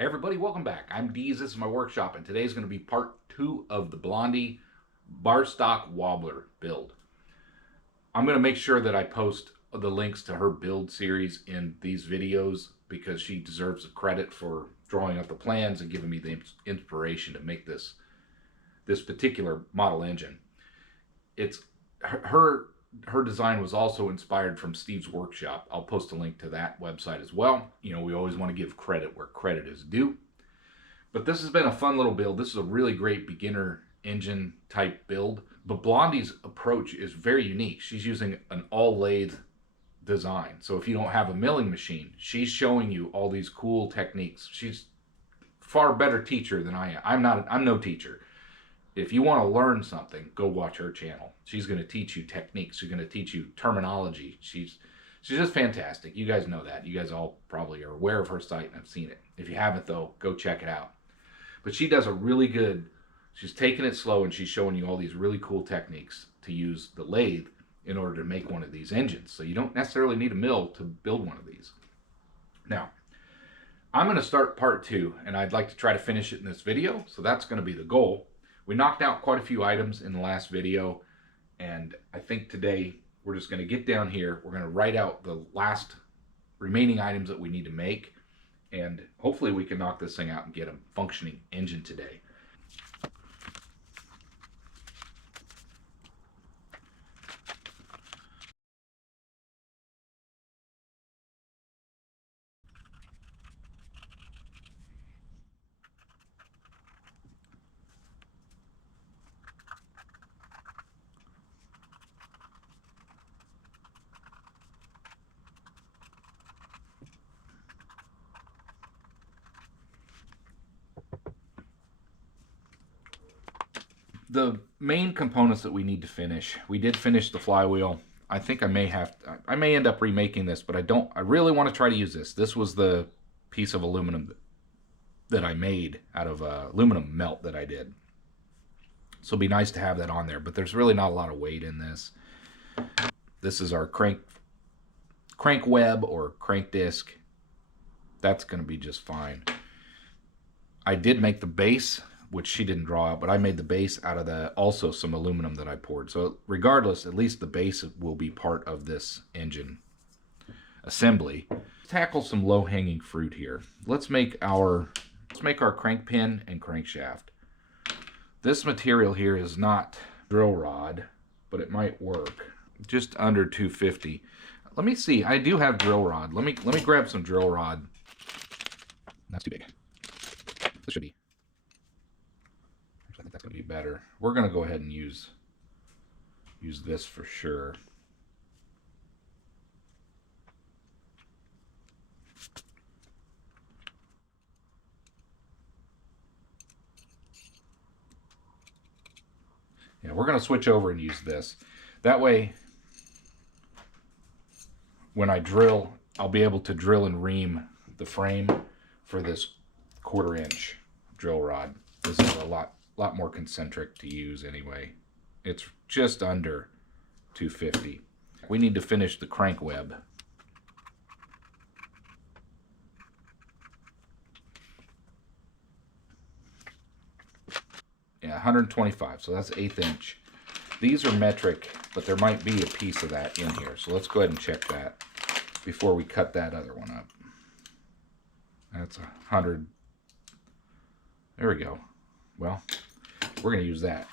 Hey everybody, welcome back. I'm Deez, this is my workshop, and today's going to be part 2 of the Blondie bar stock wobbler build. I'm going to make sure that I post the links to her build series in these videos because she deserves the credit for drawing up the plans and giving me the inspiration to make this particular model engine. It's her design was also inspired from Steve's workshop. I'll post a link to that website as well. You know, we always want to give credit where credit is due. But this has been a fun little build. This is a really great beginner engine type build. But Blondie's approach is very unique. She's using an all lathe design. So if you don't have a milling machine, she's showing you all these cool techniques. She's a far better teacher than I am. I'm no teacher. If you want to learn something, go watch her channel. She's going to teach you techniques. She's going to teach you terminology. She's just fantastic. You guys know that. You guys all probably are aware of her site and have seen it. If you haven't, though, go check it out. But she does a really good, she's taking it slow and she's showing you all these really cool techniques to use the lathe in order to make one of these engines. So you don't necessarily need a mill to build one of these. Now, I'm going to start part 2, and I'd like to try to finish it in this video. So that's going to be the goal. We knocked out quite a few items in the last video, and I think today we're just going to get down here. We're going to write out the last remaining items that we need to make, and hopefully we can knock this thing out and get a functioning engine today. The main components that we need to finish, we did finish the flywheel. I think I may end up remaking this, but I really want to try to use this. This was the piece of aluminum that I made out of aluminum melt that I did. So it'd be nice to have that on there, but there's really not a lot of weight in this. This is our crank web or crank disc. That's going to be just fine. I did make the base, which she didn't draw out, but I made the base out of also some aluminum that I poured. So regardless, at least the base will be part of this engine assembly. Tackle some low-hanging fruit here. Let's make our crank pin and crankshaft. This material here is not drill rod, but it might work. Just under 250. Let me see. I do have drill rod. Let me grab some drill rod. That's too big. This should be. I think that's going to be better. We're going to go ahead and use this for sure. Yeah, we're going to switch over and use this. That way, when I drill, I'll be able to drill and ream the frame for this 1/4 inch drill rod. This is a lot more concentric to use anyway. It's just under 250. We need to finish the crank web. Yeah, 125, so that's 1/8 inch. These are metric, but there might be a piece of that in here. So let's go ahead and check that before we cut that other one up. That's 100. There we go. Well, we're going to use that.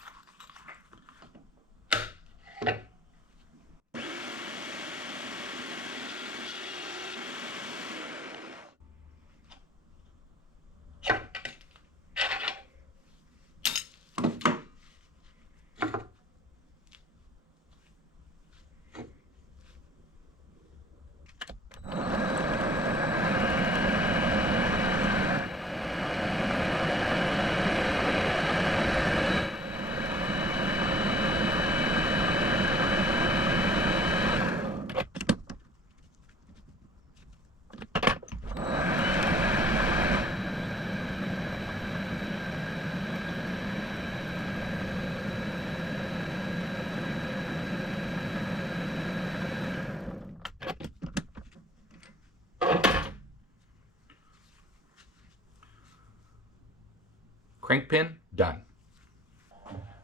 Crank pin, done.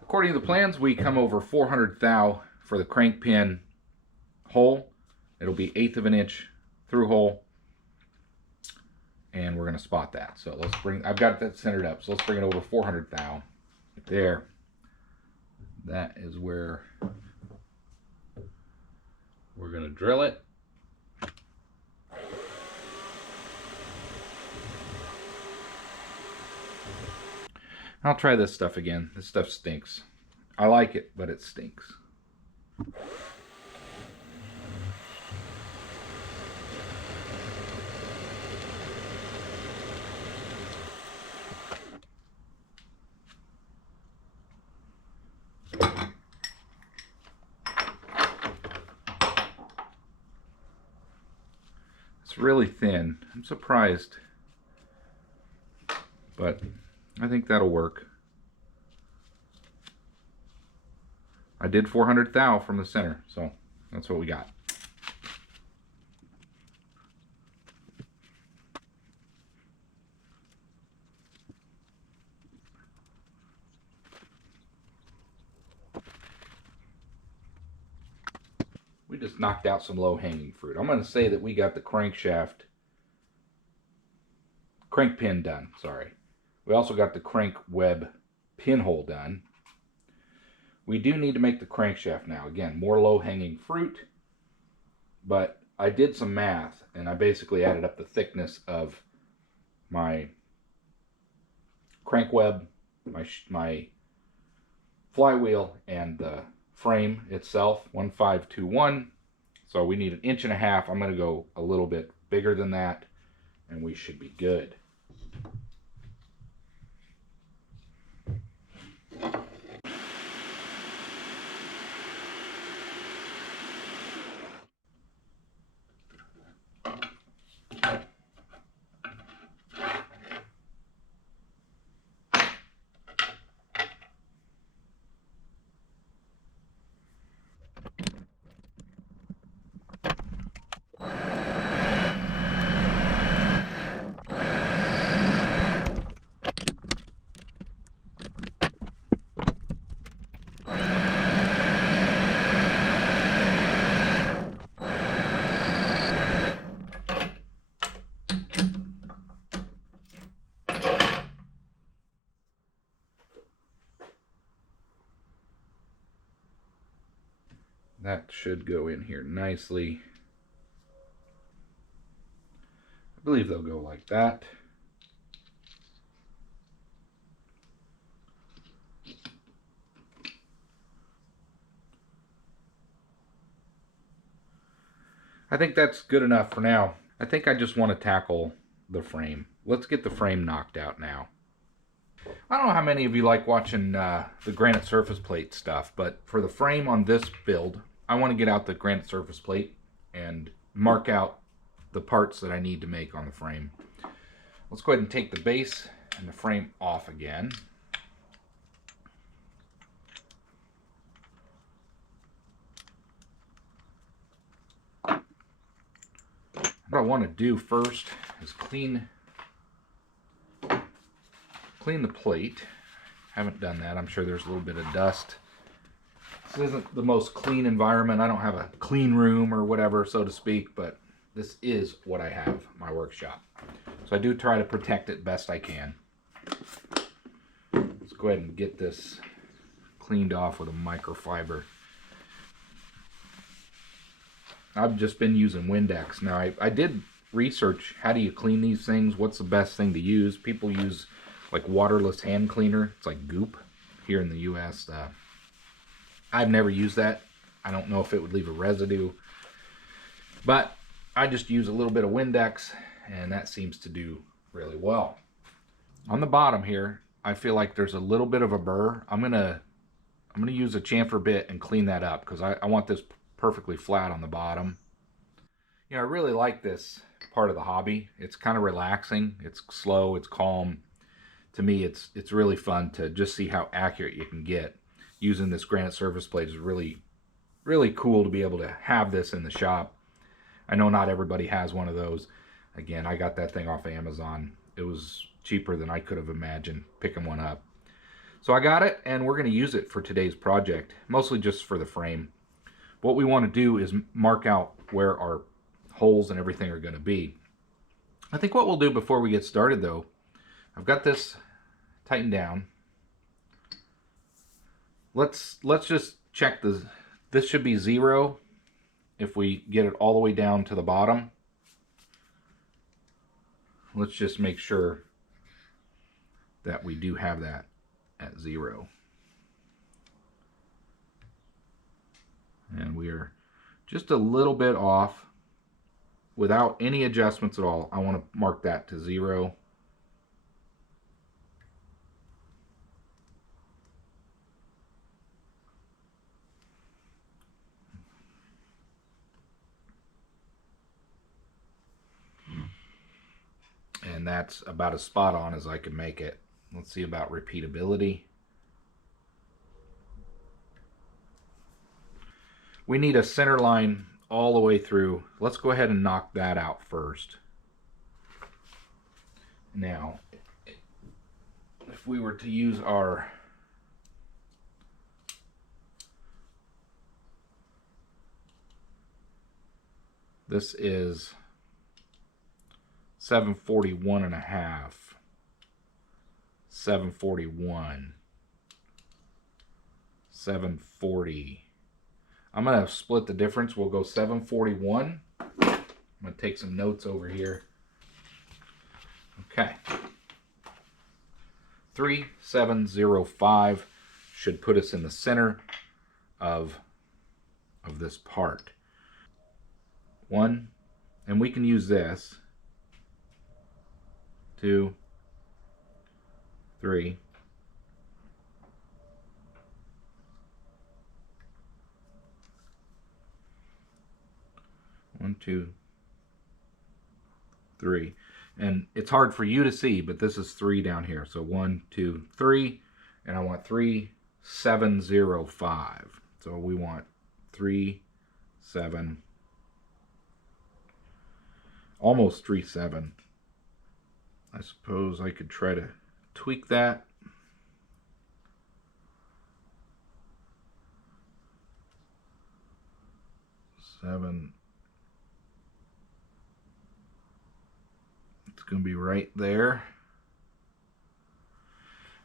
According to the plans, we come over 400 thou for the crank pin hole. It'll be 1/8 of an inch through hole. And we're going to spot that. So let's bring, I've got that centered up. So let's bring it over 400 thou. There. That is where we're going to drill it. I'll try this stuff again. This stuff stinks. I like it, but it stinks. It's really thin. I'm surprised, but I think that'll work. I did 400 thou from the center, so that's what we got. We just knocked out some low-hanging fruit. I'm going to say that we got the crank pin done, sorry. We also got the crank web pinhole done. We do need to make the crankshaft now. Again, more low-hanging fruit, but I did some math, and I basically added up the thickness of my crank web, my flywheel, and the frame itself, 1521. So we need 1.5 inches. I'm going to go a little bit bigger than that, and we should be good. That should go in here nicely. I believe they'll go like that. I think that's good enough for now. I think I just want to tackle the frame. Let's get the frame knocked out now. I don't know how many of you like watching the granite surface plate stuff, but for the frame on this build, I want to get out the granite surface plate and mark out the parts that I need to make on the frame. Let's go ahead and take the base and the frame off again. What I want to do first is clean the plate. Haven't done that. I'm sure there's a little bit of dust. This isn't the most clean environment. I don't have a clean room or whatever, so to speak, but this is what I have, my workshop. So I do try to protect it best I can. Let's go ahead and get this cleaned off with a microfiber. I've just been using Windex. Now, I did research, how do you clean these things? What's the best thing to use? People use like waterless hand cleaner. It's like Goop here in the US. I've never used that. I don't know if it would leave a residue, but I just use a little bit of Windex, and that seems to do really well. On the bottom here, I feel like there's a little bit of a burr. I'm gonna use a chamfer bit and clean that up, because I want this perfectly flat on the bottom. You know, I really like this part of the hobby. It's kind of relaxing. It's slow. It's calm. To me, it's really fun to just see how accurate you can get. Using this granite surface plate is really, really cool to be able to have this in the shop. I know not everybody has one of those. Again, I got that thing off Amazon. It was cheaper than I could have imagined picking one up. So I got it, and we're going to use it for today's project, mostly just for the frame. What we want to do is mark out where our holes and everything are going to be. I think what we'll do before we get started, though, I've got this tightened down. Let's just check this should be 0 if we get it all the way down to the bottom. Let's just make sure that we do have that at 0. And we are just a little bit off without any adjustments at all. I want to mark that to 0. And that's about as spot on as I can make it. Let's see about repeatability. We need a center line all the way through. Let's go ahead and knock that out first. Now, if we were to use our this is 741 and a half, 741, 740. I'm going to split the difference. We'll go 741. I'm going to take some notes over here. Okay. 3705 should put us in the center of this part. 1, and we can use this. 2, 3. 1, 2, 3. And it's hard for you to see, but this is 3 down here. So 1, 2, 3, and I want 3, 7, 0, 5. So we want 3, 7, almost 3, 7. I suppose I could try to tweak that. Seven. It's going to be right there.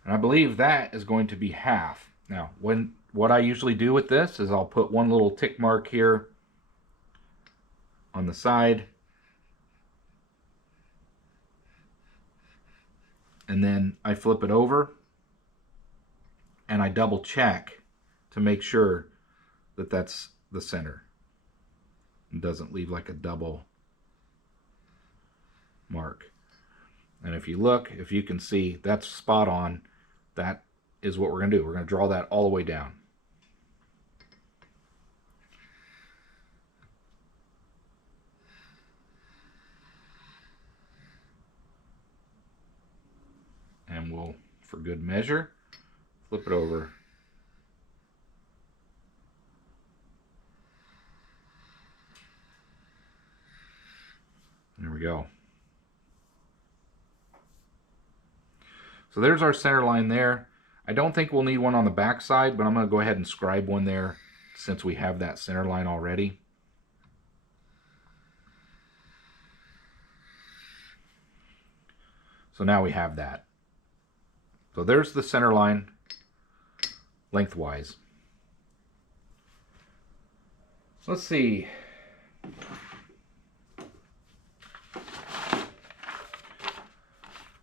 And I believe that is going to be half. Now, what I usually do with this is I'll put one little tick mark here on the side. And then I flip it over and I double check to make sure that that's the center. It doesn't leave like a double mark. And if you look, if you can see, that's spot on. That is what we're going to do. We're going to draw that all the way down. And we'll, for good measure, flip it over. There we go. So there's our center line there. I don't think we'll need one on the back side, but I'm going to go ahead and scribe one there since we have that center line already. So now we have that. So there's the center line lengthwise. Let's see.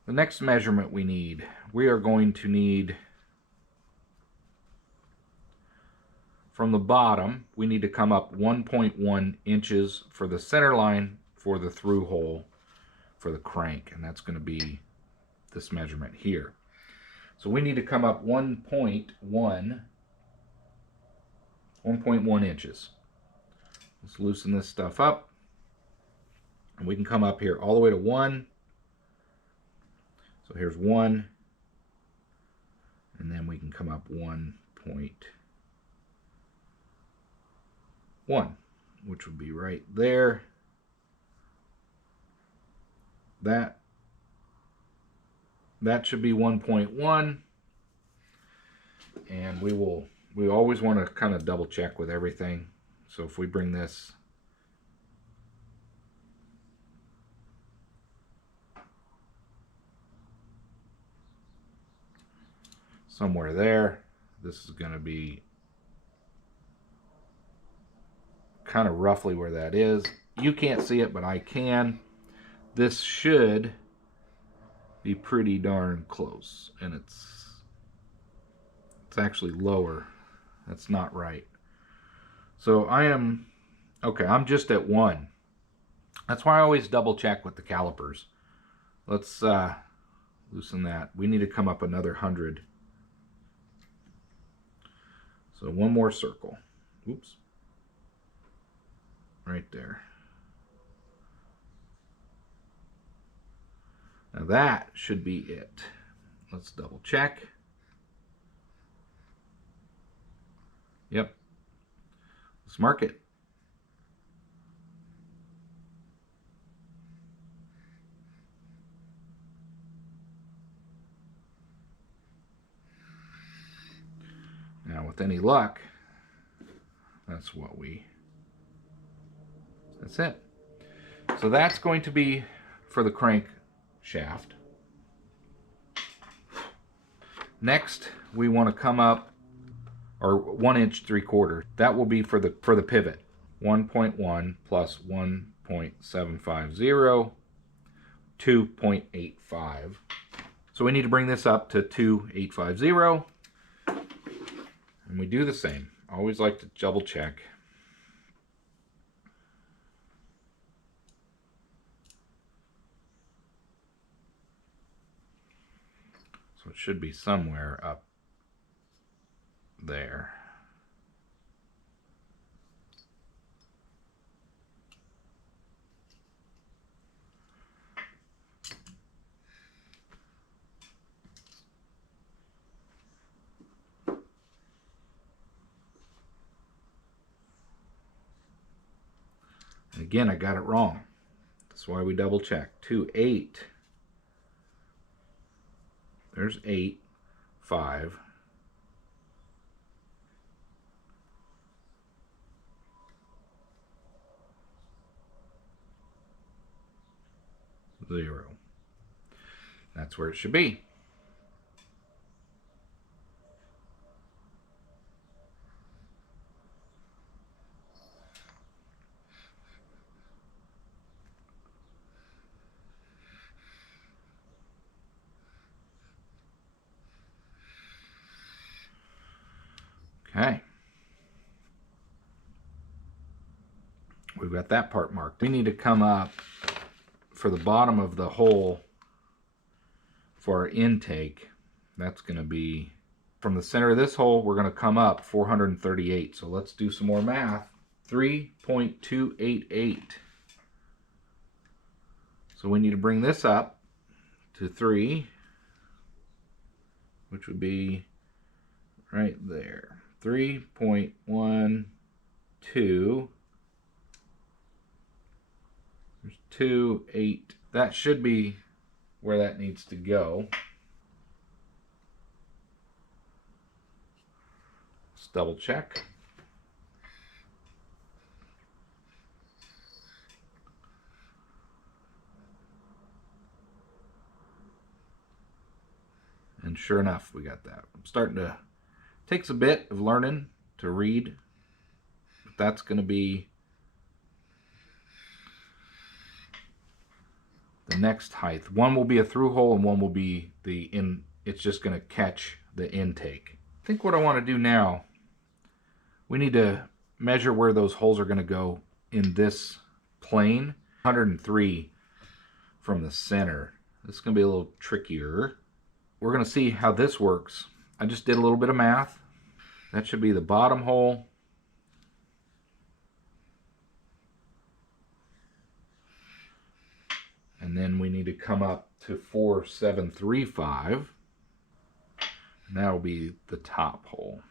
The next measurement we are going to need, from the bottom, we need to come up 1.1 inches for the center line for the through hole for the crank, and that's going to be this measurement here. So we need to come up 1.1 inches. Let's loosen this stuff up, and we can come up here all the way to 1. So here's 1, and then we can come up 1.1, which would be right there. That that should be 1.1. And we always want to kind of double check with everything. So if we bring this somewhere there, this is going to be kind of roughly where that is. You can't see it, but I can. This should be pretty darn close, and it's actually lower. That's not right. So I am, okay, I'm just at 1. That's why I always double check with the calipers. Let's loosen that. We need to come up another 100. So one more circle. Oops. Right there. Now that should be it. Let's double check. Yep. Let's mark it. Now with any luck, that's it. So that's going to be for the crank shaft. Next, we want to come up, or 1 inch 3/4. That will be for the pivot. 1.1 plus 1.750, 2.85. So we need to bring this up to 2.850. And we do the same. Always like to double check. So it should be somewhere up there. And again, I got it wrong. That's why we double check. 2.8. There's 8, 5. Zero. That's where it should be. Okay. We've got that part marked. We need to come up for the bottom of the hole for our intake. That's going to be from the center of this hole, we're going to come up 438. So let's do some more math. 3.288. So we need to bring this up to 3, which would be right there. 3.12. There's 2, 8. That should be where that needs to go. Let's double check. And sure enough, we got that. I'm starting to, takes a bit of learning to read, but that's going to be the next height. One will be a through hole and one will be the in, it's just going to catch the intake. I think what I want to do now, we need to measure where those holes are going to go in this plane. 103 from the center. This is going to be a little trickier. We're going to see how this works. I just did a little bit of math. That should be the bottom hole. And then we need to come up to 4735. And that will be the top hole.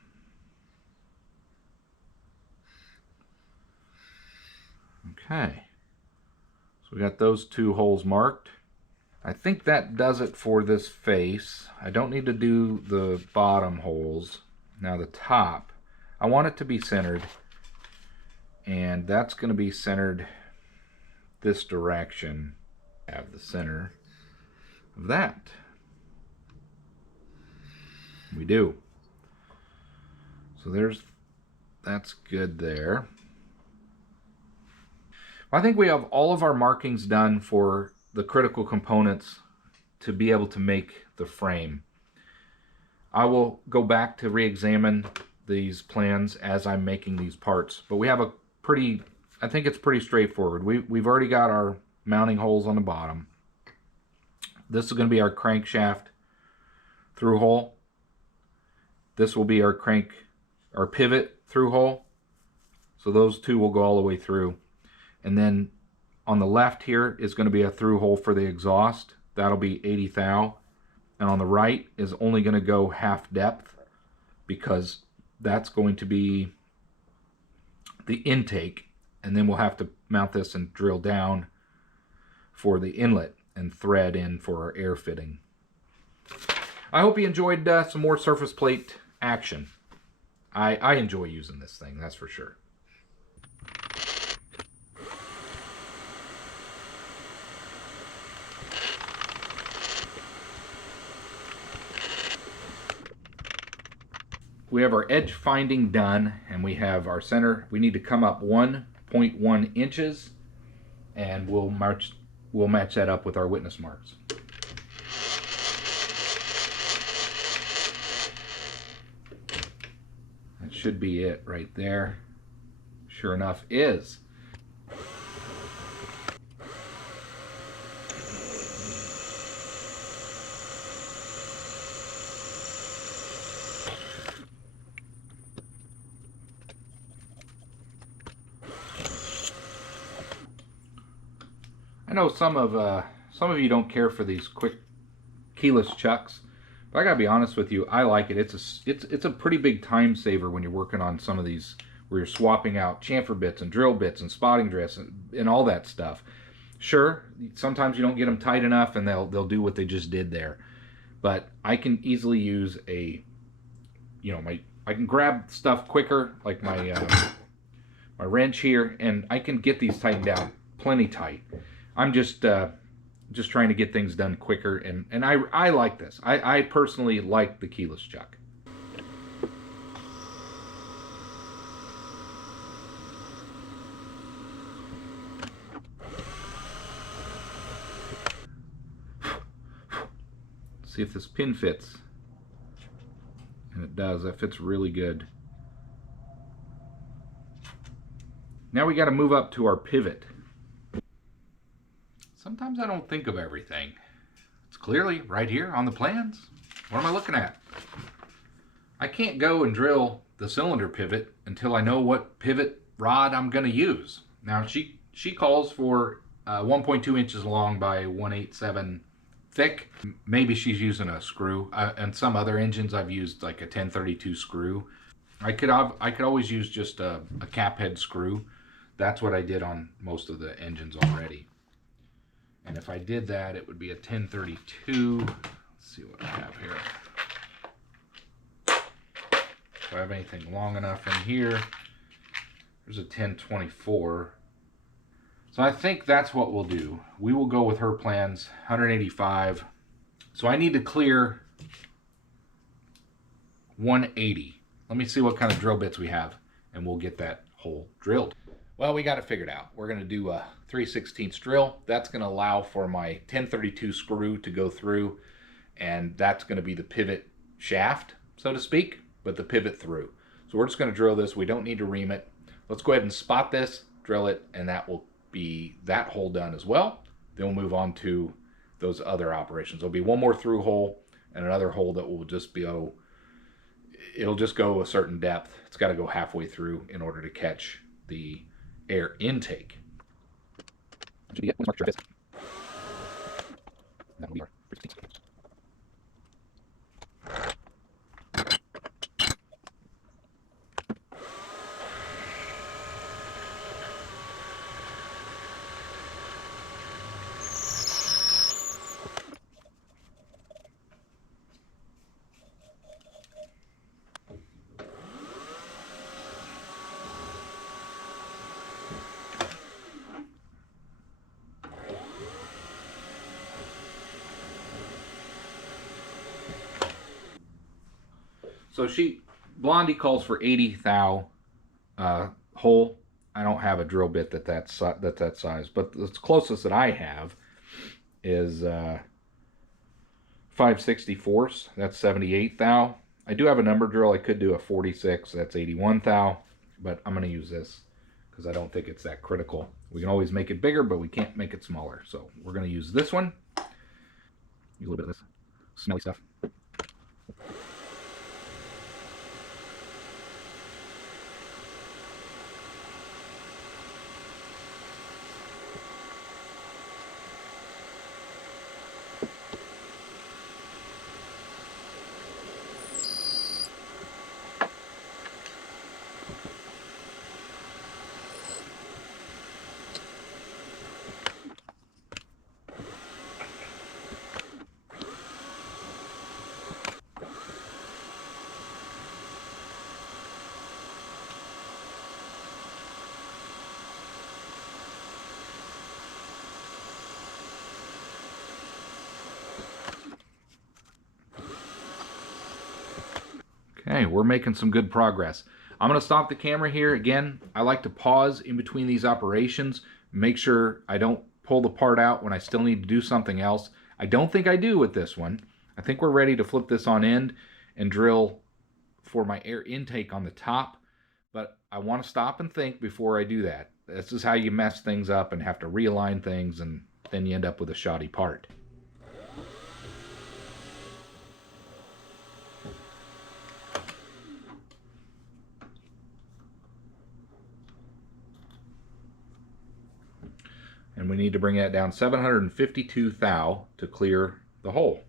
Okay. So we got those two holes marked. I think that does it for this face. I don't need to do the bottom holes. Now the top, I want it to be centered, and that's going to be centered this direction. Have the center of that. We do. So that's good there. I think we have all of our markings done for the critical components to be able to make the frame. I will go back to re-examine these plans as I'm making these parts, but we have a pretty, I think it's pretty straightforward. We've already got our mounting holes on the bottom. This is going to be our crankshaft through hole. This will be our pivot through hole. So those two will go all the way through. And then on the left here is going to be a through hole for the exhaust. That'll be 80 thou. And on the right is only going to go half depth, because that's going to be the intake. And then we'll have to mount this and drill down for the inlet and thread in for our air fitting. I hope you enjoyed some more surface plate action. I enjoy using this thing, that's for sure. We have our edge finding done, and we have our center. We need to come up 1.1 inches, and we'll match that up with our witness marks. That should be it right there. Sure enough is. I know some of you don't care for these quick keyless chucks, but I gotta be honest with you, I like it. It's a pretty big time saver when you're working on some of these where you're swapping out chamfer bits and drill bits and spotting dress and all that stuff. Sure, sometimes you don't get them tight enough and they'll do what they just did there, but I can easily use I can grab stuff quicker, like my wrench here, and I can get these tightened down plenty tight. I'm just trying to get things done quicker, and I like this. I personally like the keyless chuck. See if this pin fits. And it does. That fits really good. Now we got to move up to our pivot. Sometimes I don't think of everything. It's clearly right here on the plans. What am I looking at? I can't go and drill the cylinder pivot until I know what pivot rod I'm going to use. Now she calls for 1.2 inches long by 1/8 thick. Maybe she's using a screw. And some other engines I've used like a 1032 screw. I could always use just a cap head screw. That's what I did on most of the engines already. And if I did that, it would be a 1032. Let's see what I have here. If I have anything long enough in here, there's a 1024. So I think that's what we'll do. We will go with her plans, 185. So I need to clear 180. Let me see what kind of drill bits we have, and we'll get that hole drilled. Well, we got it figured out. We're going to do a 3/16 drill. That's going to allow for my 1032 screw to go through, and that's going to be the pivot shaft, so to speak, but the pivot through. So we're just going to drill this. We don't need to ream it. Let's go ahead and spot this, drill it, and that will be that hole done as well. Then we'll move on to those other operations. There'll be one more through hole and another hole that will just be, it'll just go a certain depth. It's got to go halfway through in order to catch the air intake. So Blondie calls for 80 thou hole. I don't have a drill bit that's that size, but the closest that I have is 5/64. That's 78 thou. I do have a number drill. I could do a 46. That's 81 thou, but I'm going to use this because I don't think it's that critical. We can always make it bigger, but we can't make it smaller. So we're going to use this one. Use a little bit of this smelly stuff. Okay, we're making some good progress. I'm going to stop the camera here. Again, I like to pause in between these operations, make sure I don't pull the part out when I still need to do something else. I don't think I do with this one. I think we're ready to flip this on end and drill for my air intake on the top, but I want to stop and think before I do that. This is how you mess things up and have to realign things, and then you end up with a shoddy part. And we need to bring that down 752 thou to clear the hole.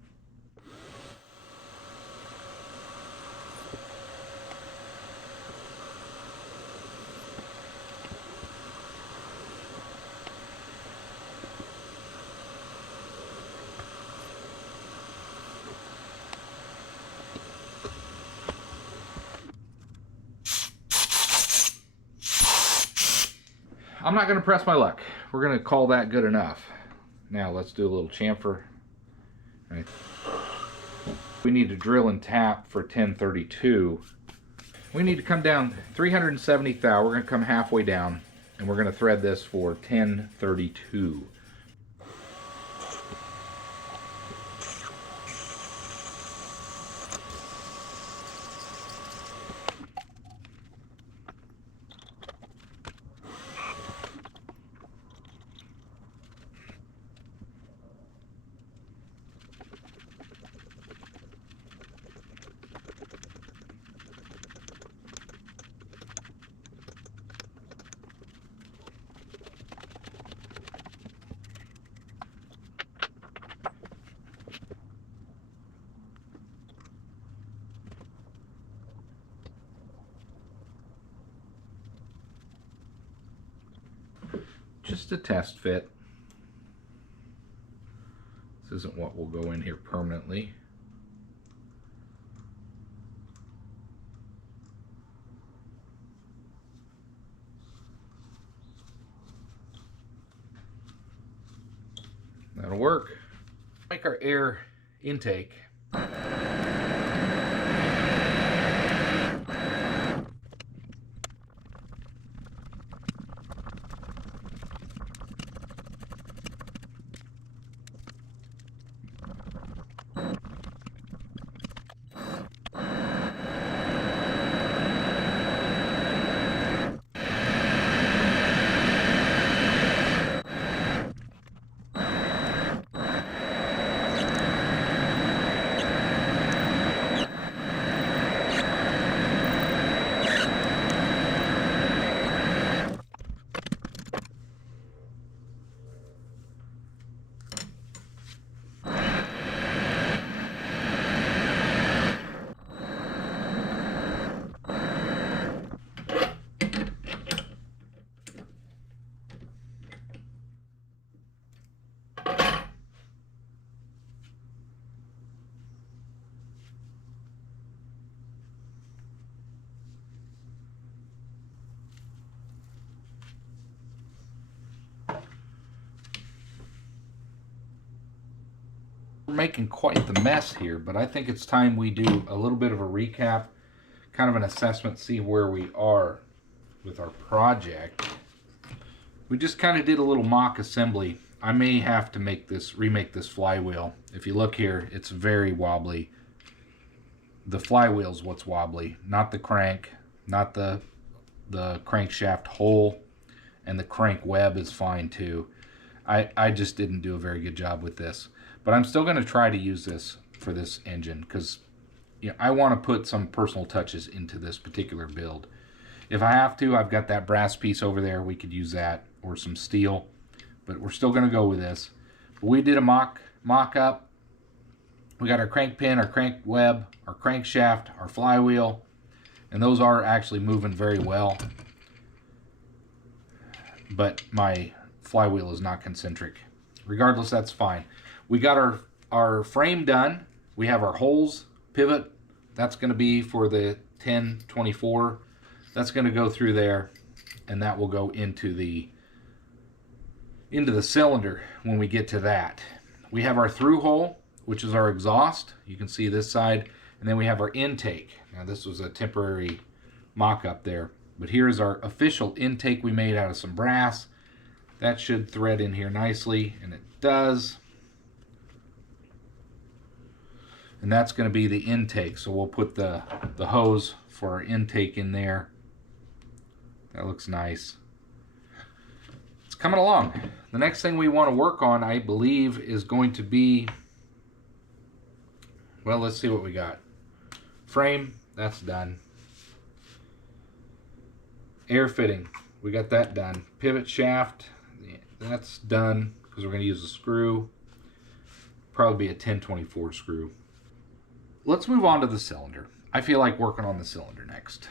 I'm not going to press my luck. We're going to call that good enough. Now let's do a little chamfer. Right. We need to drill and tap for 1032. We need to come down 370 thou. We're going to come halfway down, and we're going to thread this for 1032. Just a test fit. This isn't what will go in here permanently. That'll work. Make our air intake. We're making quite the mess here, but I think it's time we do a little bit of a recap kind of an assessment, see where we are with our project. We just kind of did a little mock assembly. I may have to remake this flywheel. If you look here, it's very wobbly. The flywheel's what's wobbly, not the crank, not the crankshaft hole, and the crank web is fine too. I just didn't do a very good job with this, but I'm still going to try to use this for this engine because I want to put some personal touches into this particular build. If I have to, I've got that brass piece over there. We could use that, or some steel, but we're still going to go with this. But we did a mock-up. We got our crank pin, our crank web, our crankshaft, our flywheel, and those are actually moving very well. But my flywheel is not concentric. Regardless, that's fine. We got our frame done. We have our holes, pivot. That's going to be for the 1024. That's going to go through there, and that will go into the cylinder when we get to that. We have our through hole, which is our exhaust. You can see this side. And then we have our intake. Now this was a temporary mock-up there. But here's our official intake we made out of some brass. That should thread in here nicely, and it does. And that's going to be the intake. So we'll put the hose for our intake in there. That looks nice. It's coming along. The next thing we want to work on, I believe, is going to be, well, let's see what we got. Frame, that's done. Air fitting, we got that done. Pivot shaft, that's done because we're going to use a screw. Probably be a 1024 screw. Let's move on to the cylinder. I feel like working on the cylinder next.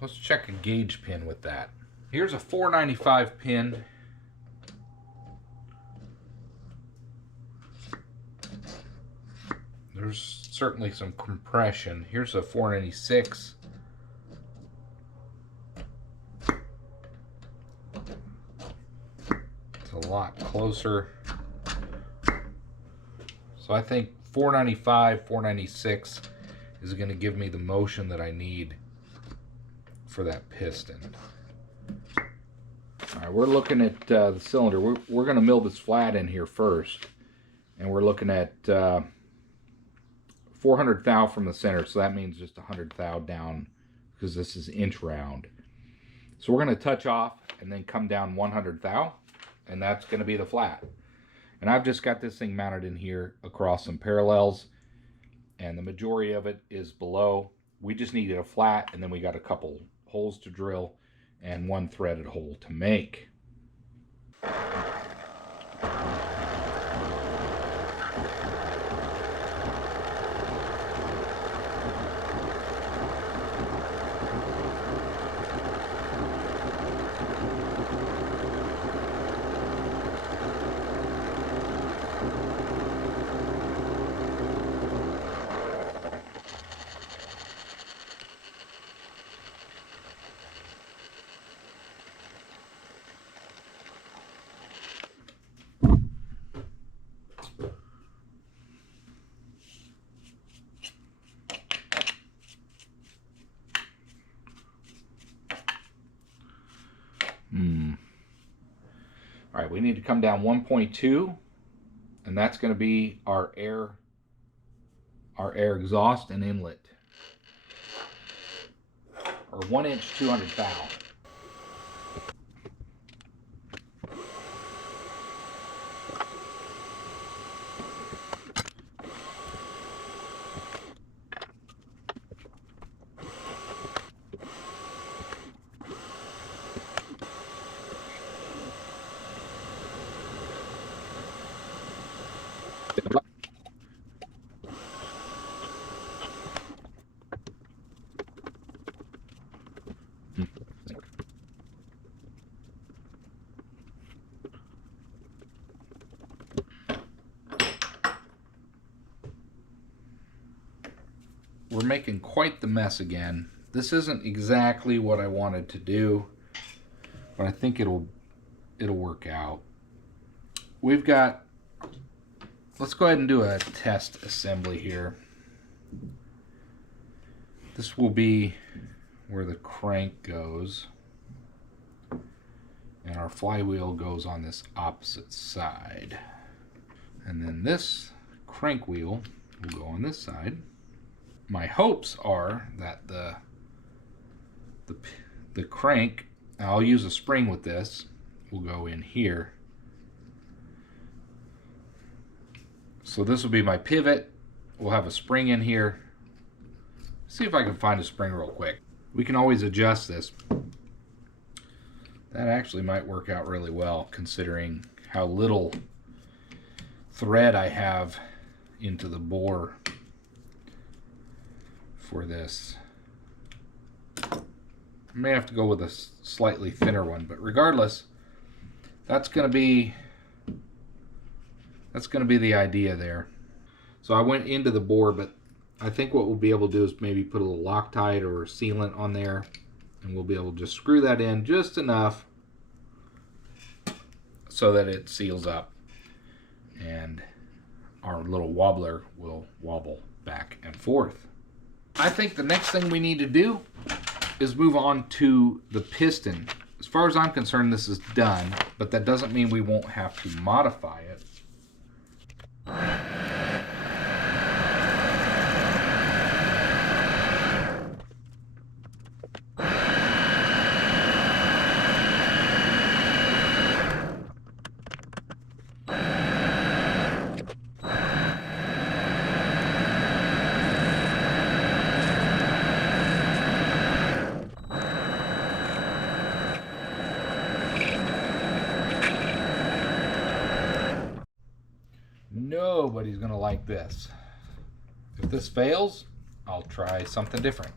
Let's check a gauge pin with that. Here's a 495 pin. There's certainly some compression. Here's a 496. It's a lot closer. So I think 495, 496 is going to give me the motion that I need for that piston. All right, we're looking at the cylinder. We're going to mill this flat in here first, and we're looking at 400 thou from the center, so that means just 100 thou down because this is inch round. So we're going to touch off and then come down 100 thou, and that's going to be the flat. And I've just got this thing mounted in here across some parallels, and the majority of it is below. We just needed a flat, and then we got a couple holes to drill and one threaded hole to make. All right, we need to come down 1.2, and that's going to be our air exhaust and inlet, or 1 inch 200 thou. We're making quite the mess again. This isn't exactly what I wanted to do, but I think it'll work out. We've got, let's go ahead and do a test assembly here. This will be where the crank goes, and our flywheel goes on this opposite side. And then this crank wheel will go on this side. My hopes are that the crank, I'll use a spring with this, will go in here. So this will be my pivot. We'll have a spring in here. See if I can find a spring real quick. We can always adjust this. That actually might work out really well considering how little thread I have into the bore for this. I may have to go with a slightly thinner one, but regardless, that's going to be the idea there. So I went into the bore, but I think what we'll be able to do is maybe put a little Loctite or sealant on there, and we'll be able to just screw that in just enough so that it seals up, and our little wobbler will wobble back and forth. I think the next thing we need to do is move on to the piston. As far as I'm concerned, this is done, but that doesn't mean we won't have to modify it. Nobody's gonna like this. If this fails, I'll try something different.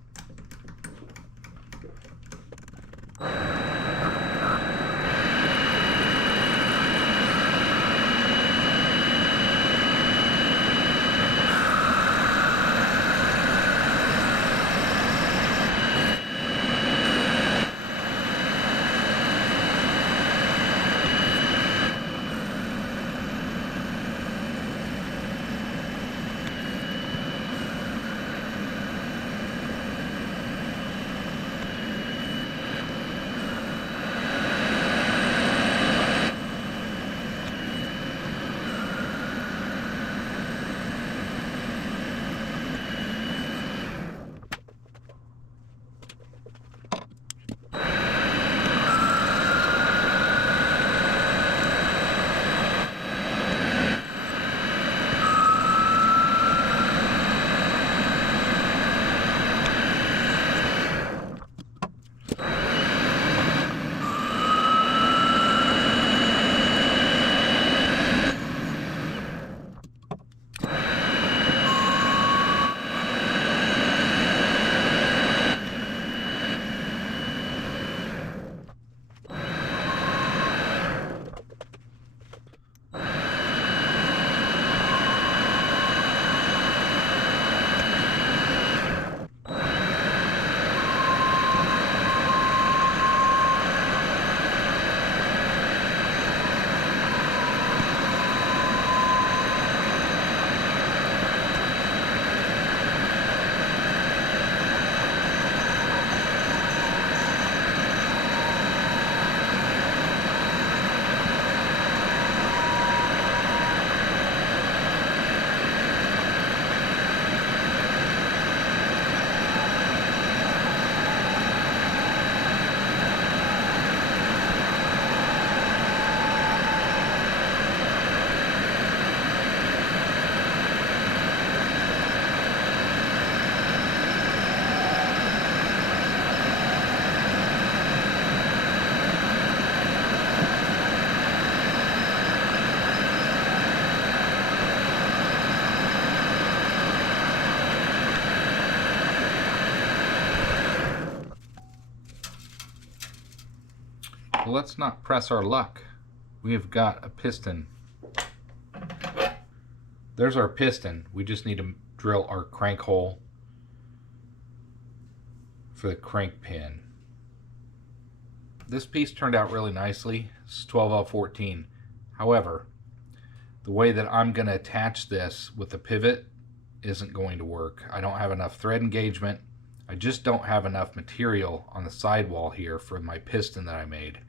Well, let's not press our luck. We have got a piston. There's our piston. We just need to drill our crank hole for the crank pin. This piece turned out really nicely. It's 12L14. However, the way that I'm going to attach this with the pivot isn't going to work. I don't have enough thread engagement. I just don't have enough material on the sidewall here for my piston that I made.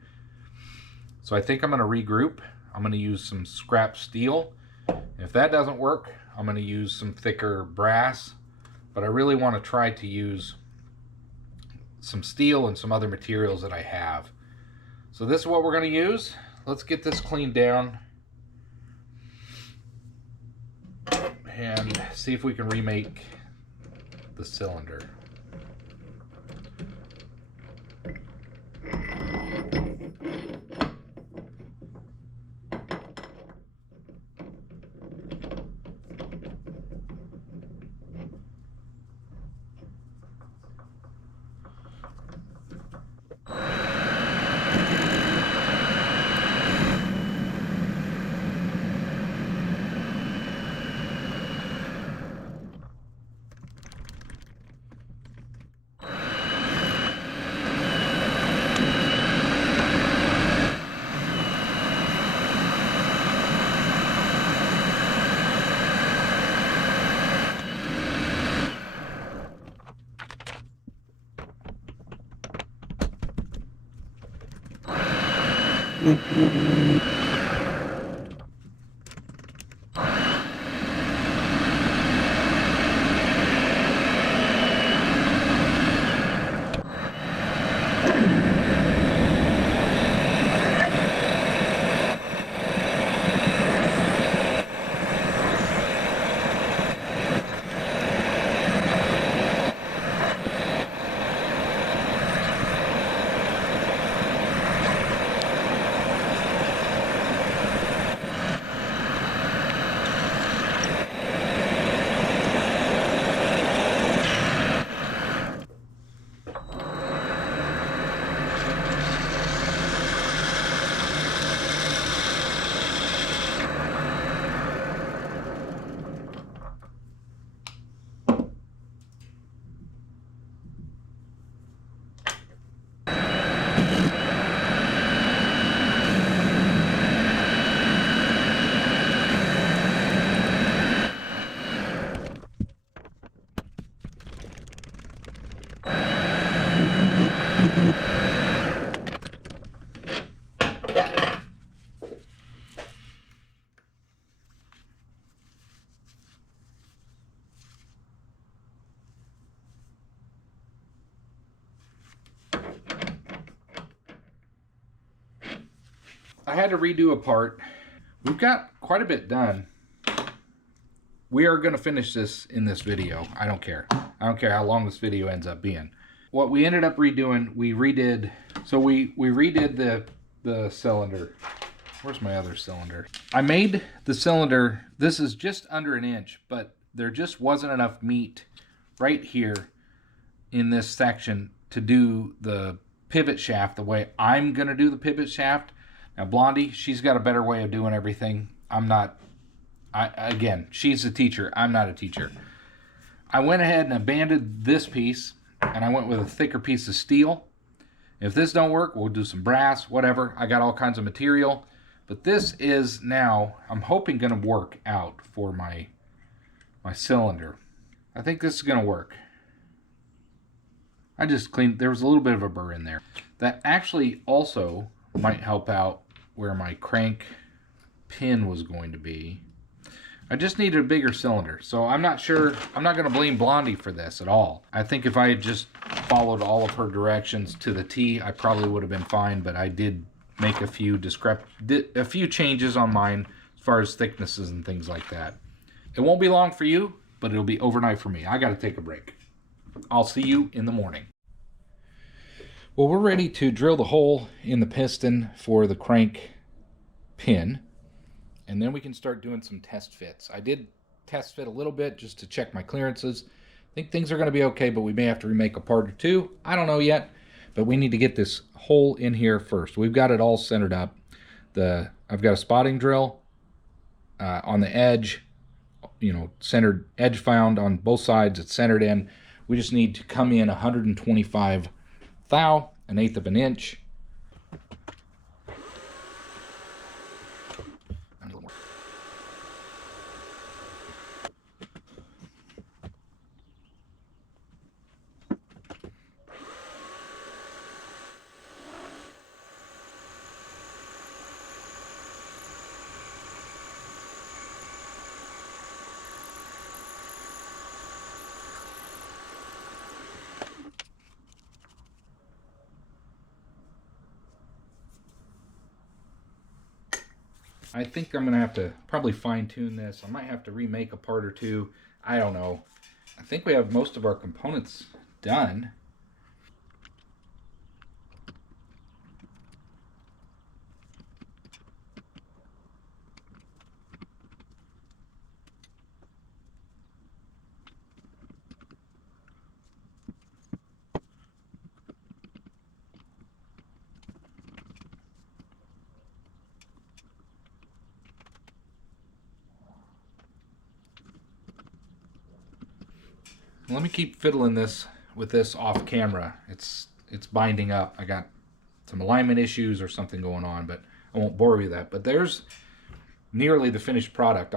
So I think I'm going to regroup. I'm going to use some scrap steel. If that doesn't work, I'm going to use some thicker brass. But I really want to try to use some steel and some other materials that I have. So this is what we're going to use. Let's get this cleaned down and see if we can remake the cylinder. I had to redo a part. We've got quite a bit done. We are going to finish this in this video. I don't care. I don't care how long this video ends up being. What we ended up redoing, we redid the cylinder. Where's my other cylinder? I made the cylinder, this is just under an inch, but there just wasn't enough meat right here in this section to do the pivot shaft the way I'm going to do the pivot shaft. Now Blondie, she's got a better way of doing everything. Again, she's a teacher. I'm not a teacher. I went ahead and abandoned this piece, and I went with a thicker piece of steel. If this don't work, we'll do some brass, whatever. I got all kinds of material. But this is now, I'm hoping, going to work out for my cylinder. I think this is going to work. I just cleaned, there was a little bit of a burr in there. That actually also might help out where my crank pin was going to be. I just needed a bigger cylinder, so I'm not sure, I'm not going to blame Blondie for this at all. I think if I had just followed all of her directions to the T, I probably would have been fine, but I did make a few changes on mine as far as thicknesses and things like that. It won't be long for you, but it'll be overnight for me. I got to take a break. I'll see you in the morning. Well, we're ready to drill the hole in the piston for the crank pin, and then we can start doing some test fits. I did test fit a little bit just to check my clearances. I think things are going to be okay, but we may have to remake a part or two. I don't know yet, But we need to get this hole in here first. We've got it all centered up. I've got a spotting drill on the edge, centered edge found on both sides. It's centered in. We just need to come in 125 thou, 1/8 of an inch. I think I'm going to have to probably fine tune this. I might have to remake a part or two. I don't know. I think we have most of our components done. Let me keep fiddling with this off camera. It's binding up. I got some alignment issues or something going on, but I won't bore you with that. But there's nearly the finished product.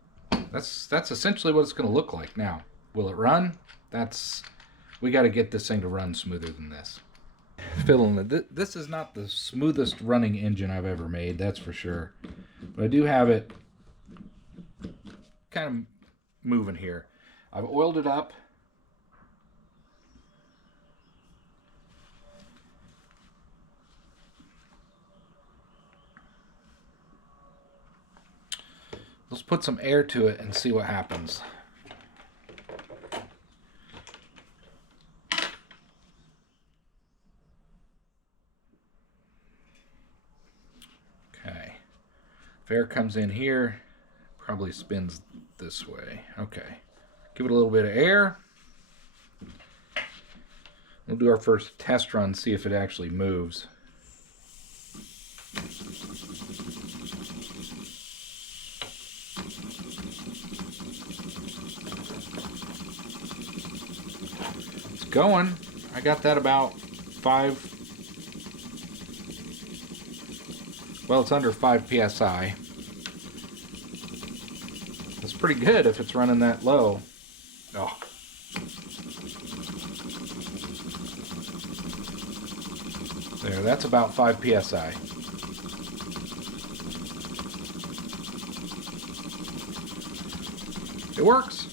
That's essentially what it's going to look like now. Will it run? We got to get this thing to run smoother than this. Fiddling it. This is not the smoothest running engine I've ever made, that's for sure. But I do have it kind of moving here. I've oiled it up. Let's put some air to it and see what happens. Okay. If air comes in here, probably spins this way. Okay. Give it a little bit of air. We'll do our first test run, see if it actually moves. Going. I got that about 5. Well, it's under 5 psi. That's pretty good if it's running that low. Oh. There, that's about 5 psi. It works.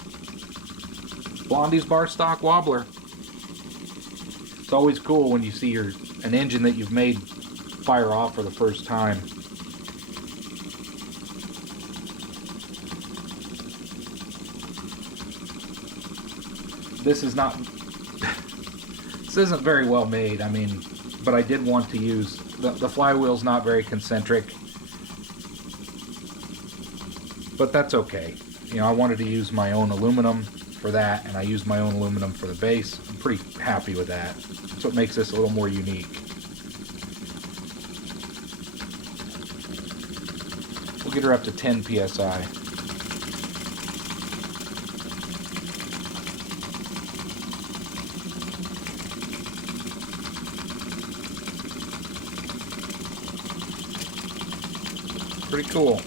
Blondie's bar stock wobbler. It's always cool when you see an engine that you've made fire off for the first time. This isn't very well made, I mean, but I did want to use, the flywheel's not very concentric, but that's okay. I wanted to use my own aluminum for that, and I used my own aluminum for the base. I'm pretty happy with that. That's what makes this a little more unique. We'll get her up to 10 psi. Pretty cool.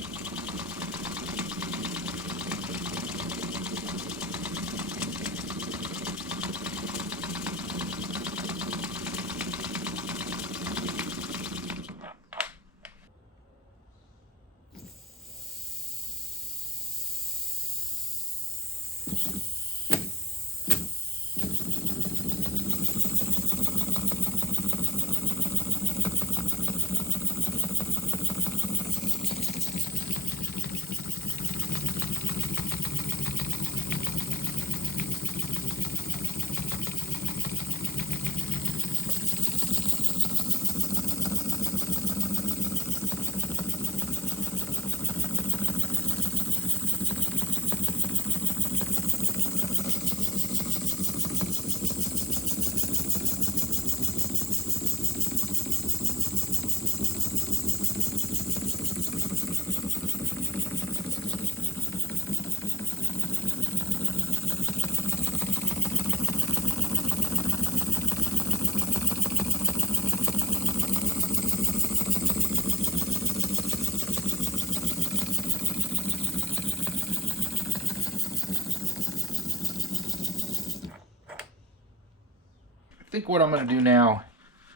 think what I'm going to do now,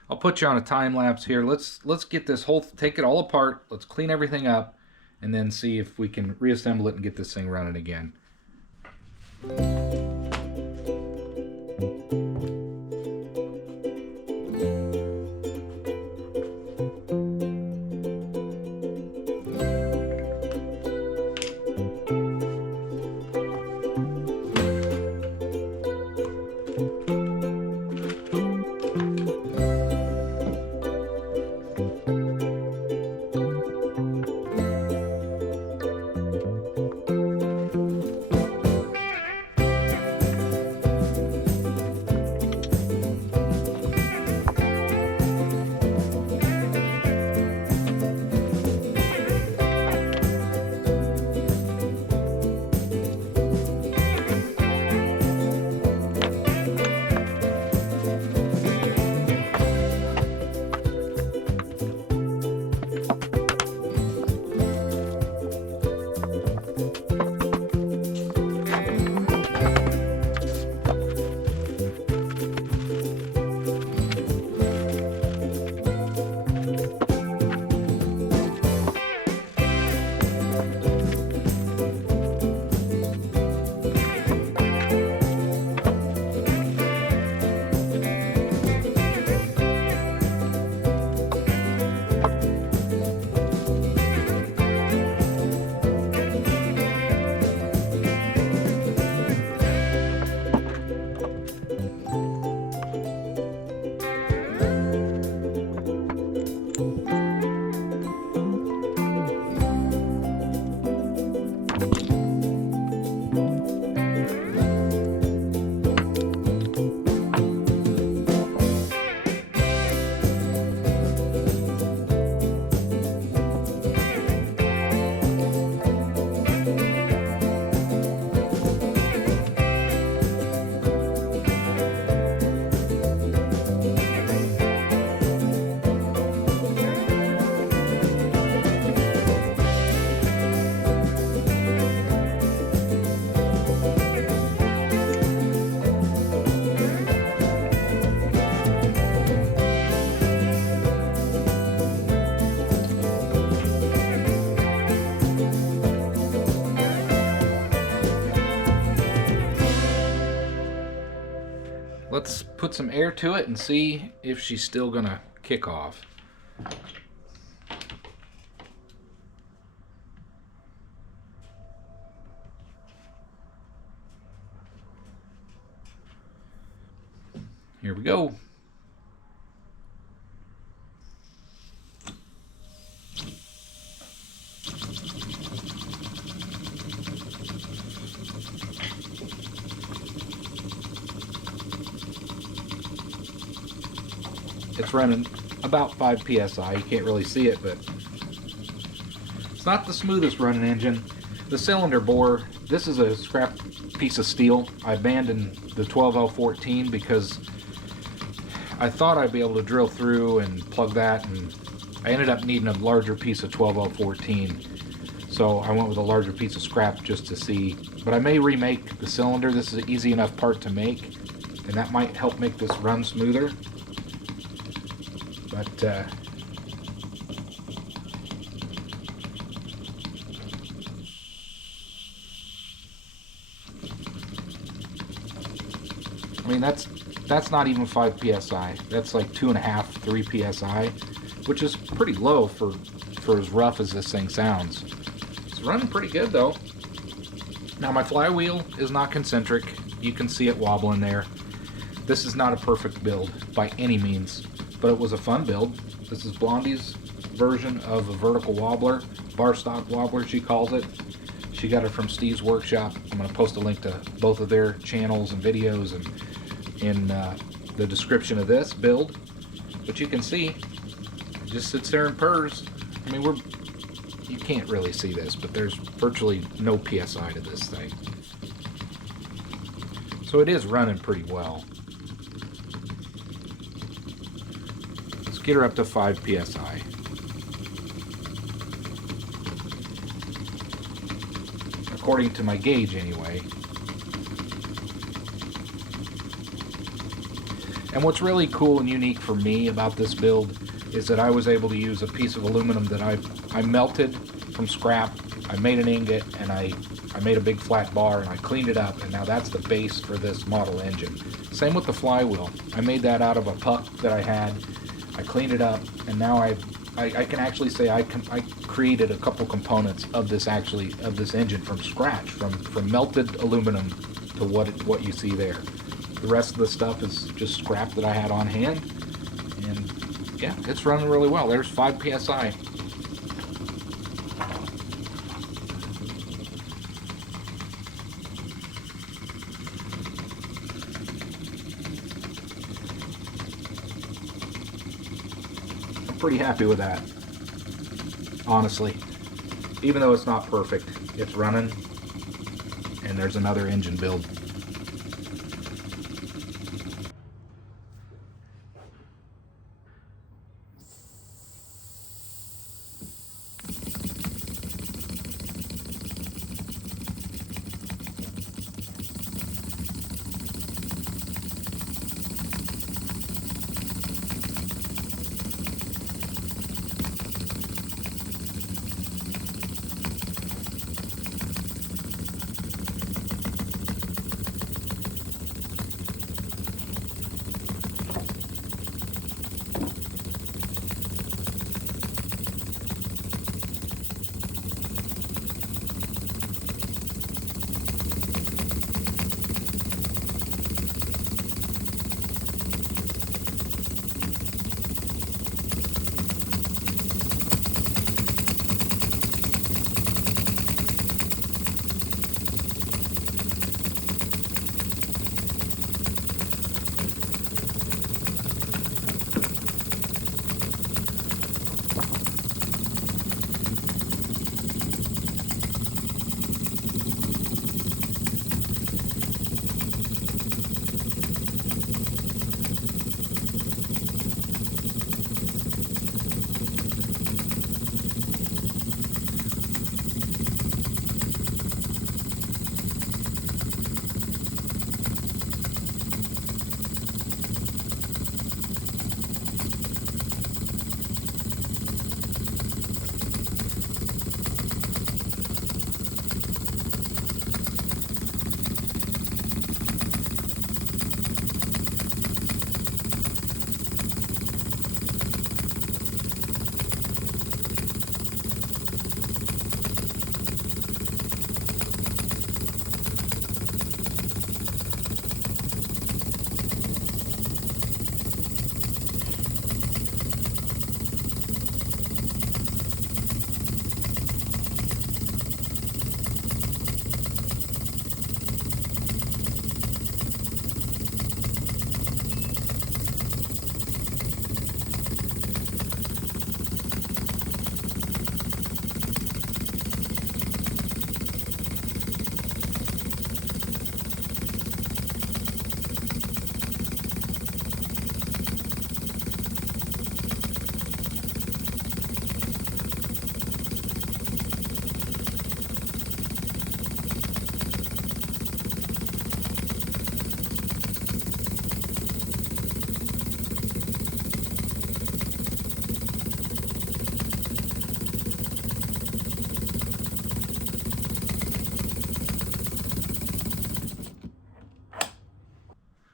I'll put you on a time lapse here. Let's get this whole, take it all apart. Let's clean everything up and then see if we can reassemble it and get this thing running again. Let's put some air to it and see if she's still gonna kick off. Here we go. It's running about 5 psi. You can't really see it, but it's not the smoothest running engine. The cylinder bore, this is a scrap piece of steel. I abandoned the 12L14 because I thought I'd be able to drill through and plug that, and I ended up needing a larger piece of 12L14. So I went with a larger piece of scrap just to see. But I may remake the cylinder. This is an easy enough part to make, and that might help make this run smoother. But I mean, that's not even 5 psi. That's like 2.5, 3 psi, which is pretty low for as rough as this thing sounds. It's running pretty good though. Now my flywheel is not concentric. You can see it wobbling there. This is not a perfect build by any means, but it was a fun build. This is Blondie's version of a vertical wobbler, bar stock wobbler she calls it. She got it from Steve's workshop. I'm going to post a link to both of their channels and videos and in the description of this build. But you can see, it just sits there and purrs. I mean, you can't really see this, but there's virtually no PSI to this thing. So it is running pretty well. Let's get her up to 5 PSI. According to my gauge anyway. And what's really cool and unique for me about this build is that I was able to use a piece of aluminum that I melted from scrap. I made an ingot, and I made a big flat bar, and I cleaned it up, and now that's the base for this model engine. Same with the flywheel. I made that out of a puck that I had. I cleaned it up, and now I can actually say I created a couple components of this engine from scratch, from melted aluminum to what you see there. The rest of the stuff is just scrap that I had on hand, and yeah, it's running really well. There's 5 psi. I'm pretty happy with that, honestly. Even though it's not perfect, it's running, and there's another engine build.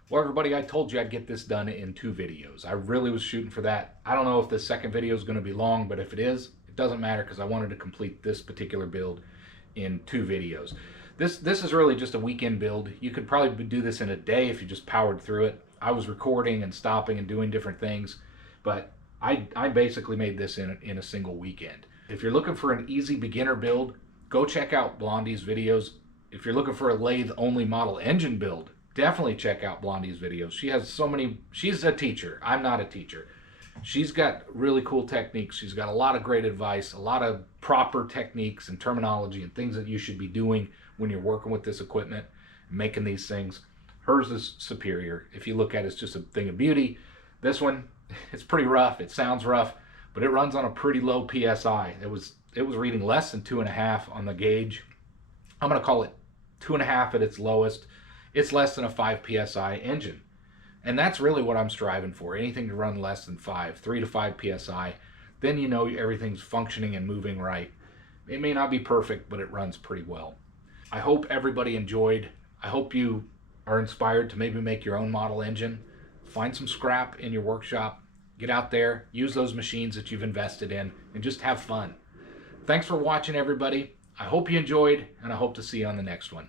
Well, everybody, I told you I'd get this done in 2 videos. I really was shooting for that. I don't know if the second video is going to be long, but if it is, it doesn't matter because I wanted to complete this particular build in 2 videos. This is really just a weekend build. You could probably do this in a day if you just powered through it. I was recording and stopping and doing different things, but I basically made this in a single weekend. If you're looking for an easy beginner build, go check out Blondie's videos. If you're looking for a lathe only model engine build, definitely check out Blondie's videos. She has so many. She's a teacher. I'm not a teacher. She's got really cool techniques. She's got a lot of great advice, a lot of proper techniques and terminology and things that you should be doing when you're working with this equipment and making these things. Hers is superior. If you look at it, it's just a thing of beauty. This one, it's pretty rough. It sounds rough, but it runs on a pretty low PSI. It was reading less than 2.5 on the gauge. I'm going to call it 2.5 at its lowest. It's less than a 5 PSI engine. And that's really what I'm striving for. Anything to run less than 3 to 5 psi, then you know everything's functioning and moving right. It may not be perfect, but it runs pretty well. I hope everybody enjoyed. I hope you are inspired to maybe make your own model engine. Find some scrap in your workshop. Get out there, use those machines that you've invested in, and just have fun. Thanks for watching, everybody. I hope you enjoyed, and I hope to see you on the next one.